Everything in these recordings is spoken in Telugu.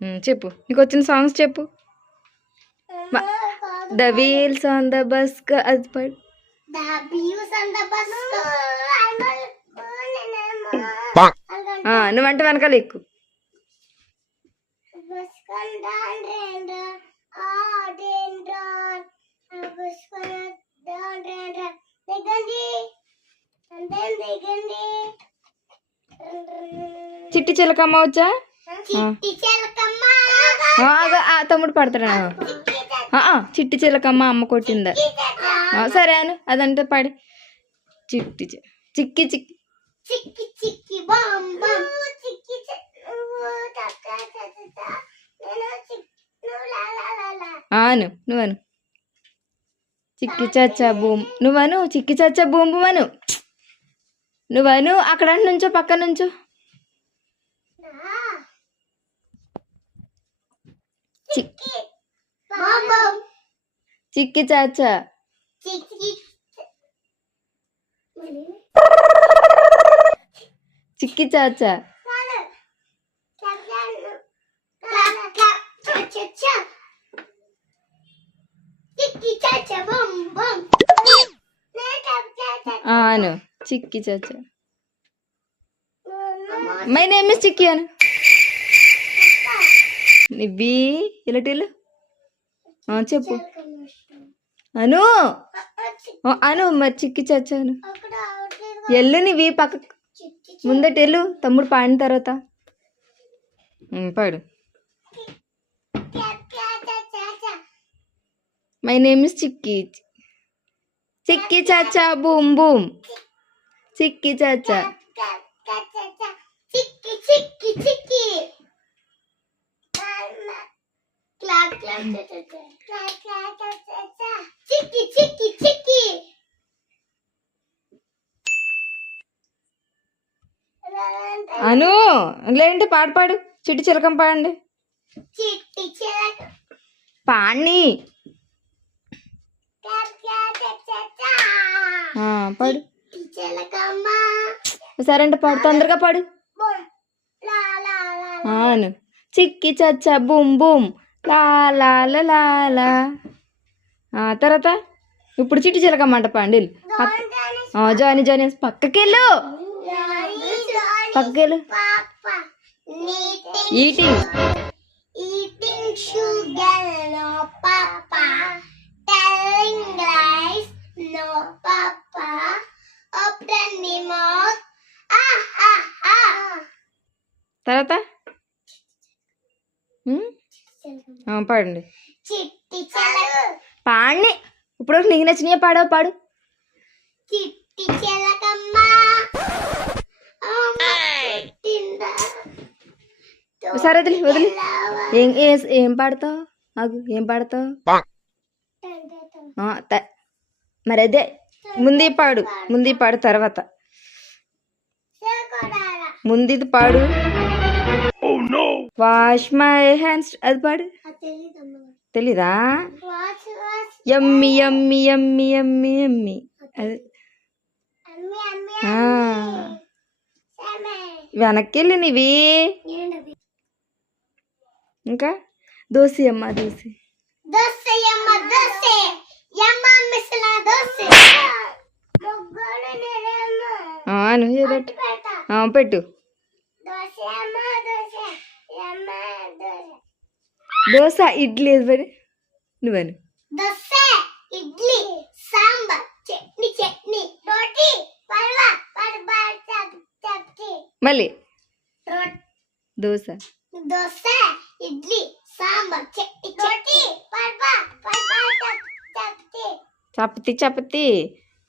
Hmm, చెప్పు. నీకు వచ్చిన సాంగ్స్ చెప్పు. The wheels on the bus అది hmm. ah, నువ్వంటే వెనకాల ఎక్కువ చిట్టి చిలకమ్మ వచ్చా? తమ్ముడు పడతాడా. చిట్టి చిలకమ్మ అమ్మ కొట్టిందా. సరే అను అదంటే పాడి. చిట్టి చిక్కి చిక్కి. చిక్కి చిక్కి బామ్ బామ్ చిక్కి చిక్కి నువ్వు టక్ టక్ టక్ టక్. నేను చిక్ నువ్వు లా లా లా లా. ఆ, అను నువ్వను. చిక్కి చచ్చా బూమ్ నువ్వను చిక్కి చచ్చా బూమ్ బూమ్ అను నువ్వను అక్కడ నుంచో పక్క నుంచో. చిక్కి. చాచా. చిక్కి. చాచా. కాదు చిక్కి చాచా మై నేమ్ ఇస్ చిక్కి అను నివ్వి ఇలాంటి చెప్పు. అను! అను మరి చిక్కి చచ్చాను ఎల్లు నీవి పక్క ముందట ఎల్లు తమ్ముడు పాడిన తర్వాత. పాడు. My name is chikki chikki Chacha boom boom చిక్కి చాచా చిక్కి చిక్కి చిక్కి చ చిక్కి చిక్కి చిక్కి అను లేదంటే పాడు పాడు చిట్టి చిలకం పాడండి పాడు చిలకమ్మ సరే అంటే పాడు తొందరగా పాడు. అను. చిక్కి చచ్చా బూమ్ బూమ్. లా తర్వాత ఇప్పుడు చిట్టి చిలకమ్మంట పాండి జాని జాని పక్కకెళ్ళు. పక్కకెళ్ళు. Eating. Open the mouth, ah ah ah. తర్వాత? ఉమ్, ఆ, పాడండి. చిట్టి చిలక. పాడిని ఇప్పుడు నీకు నచ్చినవి పాడవు పాడు. చిట్టి చిలకమ్మ? సరే వదిలి వదిలి. ఏం ఏ- ఏం పాడతావు? ఏం పాడతావు? ఆ, త- మరి అదే. ముందు పాడు ముందు పాడు తర్వాత. చేకొడాలా? ముందు పాడు. వాష్ మై హ్యాండ్స్ అది పాడు. తెలీదా? Yummy yummy yummy yummy yummy yummy yummy. అది. వెనక్కి వెళ్ళినవి ఇంకా? దోశ అమ్మ దోశ. దోశ యమ్మ దోశ. నువ్వు ఆ, పెట్టు. దోశ ఇడ్లీ పడి? నువ్వను ఇడ్లీ సాంబార్ చట్నీ చట్నీ. రోటీ చప్తి. మళ్ళీ. దోశ. దోసె ఇడ్లీ సాంబార్ చట్నీ పర్వ పర్వ చప్ చప్తి. చపతి చపతి.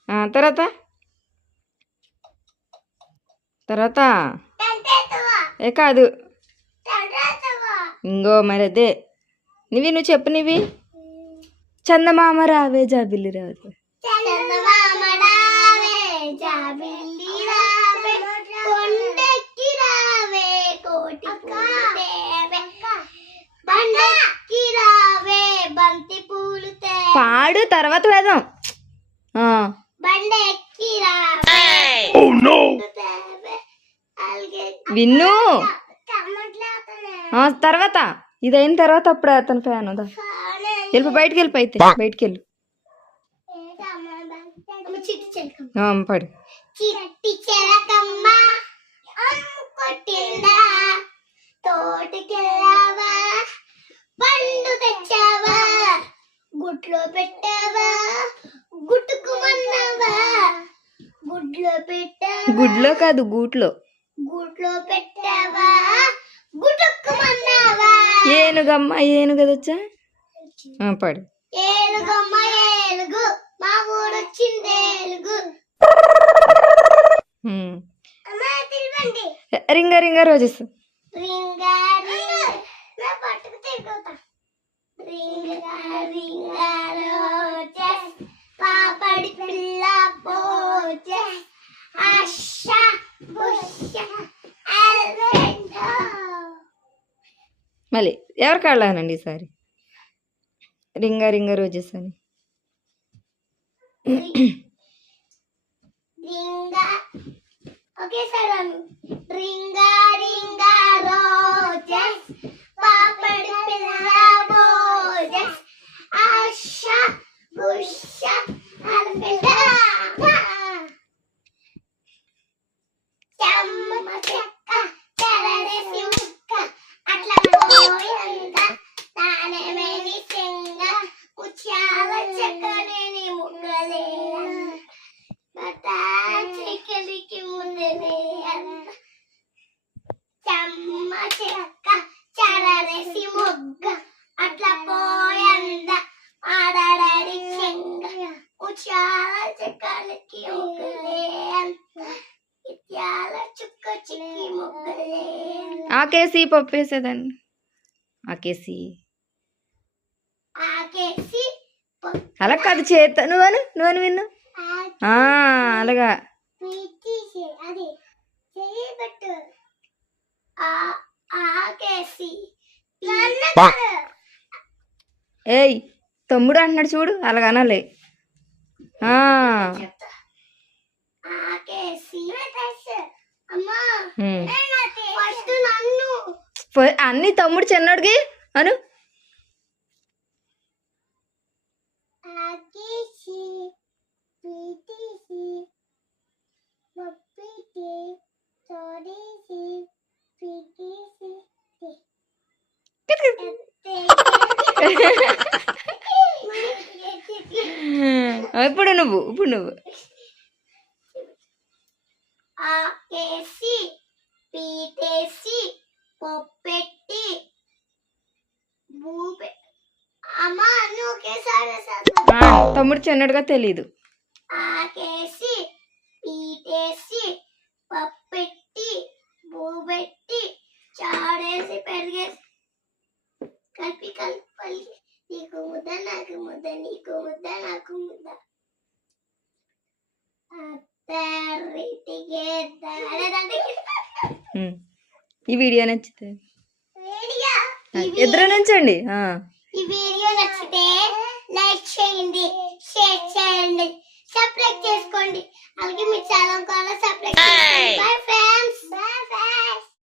తర్వాత? తర్వాత? ఏ కాదు. ఇంగో మరి అదే నివి నువ్వు చెప్పు నివి. చందమామ రావే. జాబిల్లి రావే చందమామ రావే జాబిల్లి విన్ను. తర్వాత. ఇది అయిన తర్వాత అప్పుడు అతను ఫ్యాన్ వెళ్ళిపో బయటికి వెళ్ళిపో అయితే. బయటికి వెళ్ళు పడు. తెచ్చావా? గుట్లో పెట్టావా? గుట్టుకుమన్నావా గుడ్లో పెట్టావా? గుడ్లో కాదు గూట్లో. గుడ్లో పెట్టావా? గుట్టుకుమన్నావా ఏనుగమ్మ ఏనుగదొచ్చా? ఆ, పడు. ఏలుగమ్మ ఏలుగు మా ఊరొచ్చింది ఏలుగు రింగ రింగ రోజెస్. రింగా రింగా. నా పట్టుకు తిరుగుతా రింగా రింగా. మళ్ళీ ఎవరికి వెళ్ళానండి ఈసారి రింగ రింగ రోజెస్ అని. రింగా ఓకే సార్ రింగా రింగా రోజా ముగ్గలే ఆకేసి పప్పు వేసేదాన్ని ఆకేసి అలా కాదు చేత నువ్వను? నువ్వను విన్ను? ఆ, అలాగా. ఏయ్ తమ్ముడు అంటున్నాడు చూడు అలాగ అన్ని తమ్ముడు చిన్నోడికి అను నువ్వు ఇప్పుడు నువ్వు. ఆకేసి పొప్పెట్టి తమ్ముడు చిన్నోడుగా తెలీదు ఆకేసి పీటేసి పప్పెట్టి భూపెట్టి చాడేసి పెరిగేసి కలిపి కలిపి పలికి నీకు ముద్ద నాకు ముద్ద నీకు ముద్ద నాకు ముద్ద అత్తరిటికి దాడదండికి ఉమ్. ఈ వీడియో నచ్చితే? ఇద్దరు నుంచండి. ఆ. ఈ వీడియో నచ్చితే లైక్ చేయండి షేర్ చేయండి సబ్స్క్రైబ్ చేసుకోండి. అలాగే మీ ఛానల్ కూడా సబ్స్క్రైబ్ చేసుకోండి. Bye friends bye friends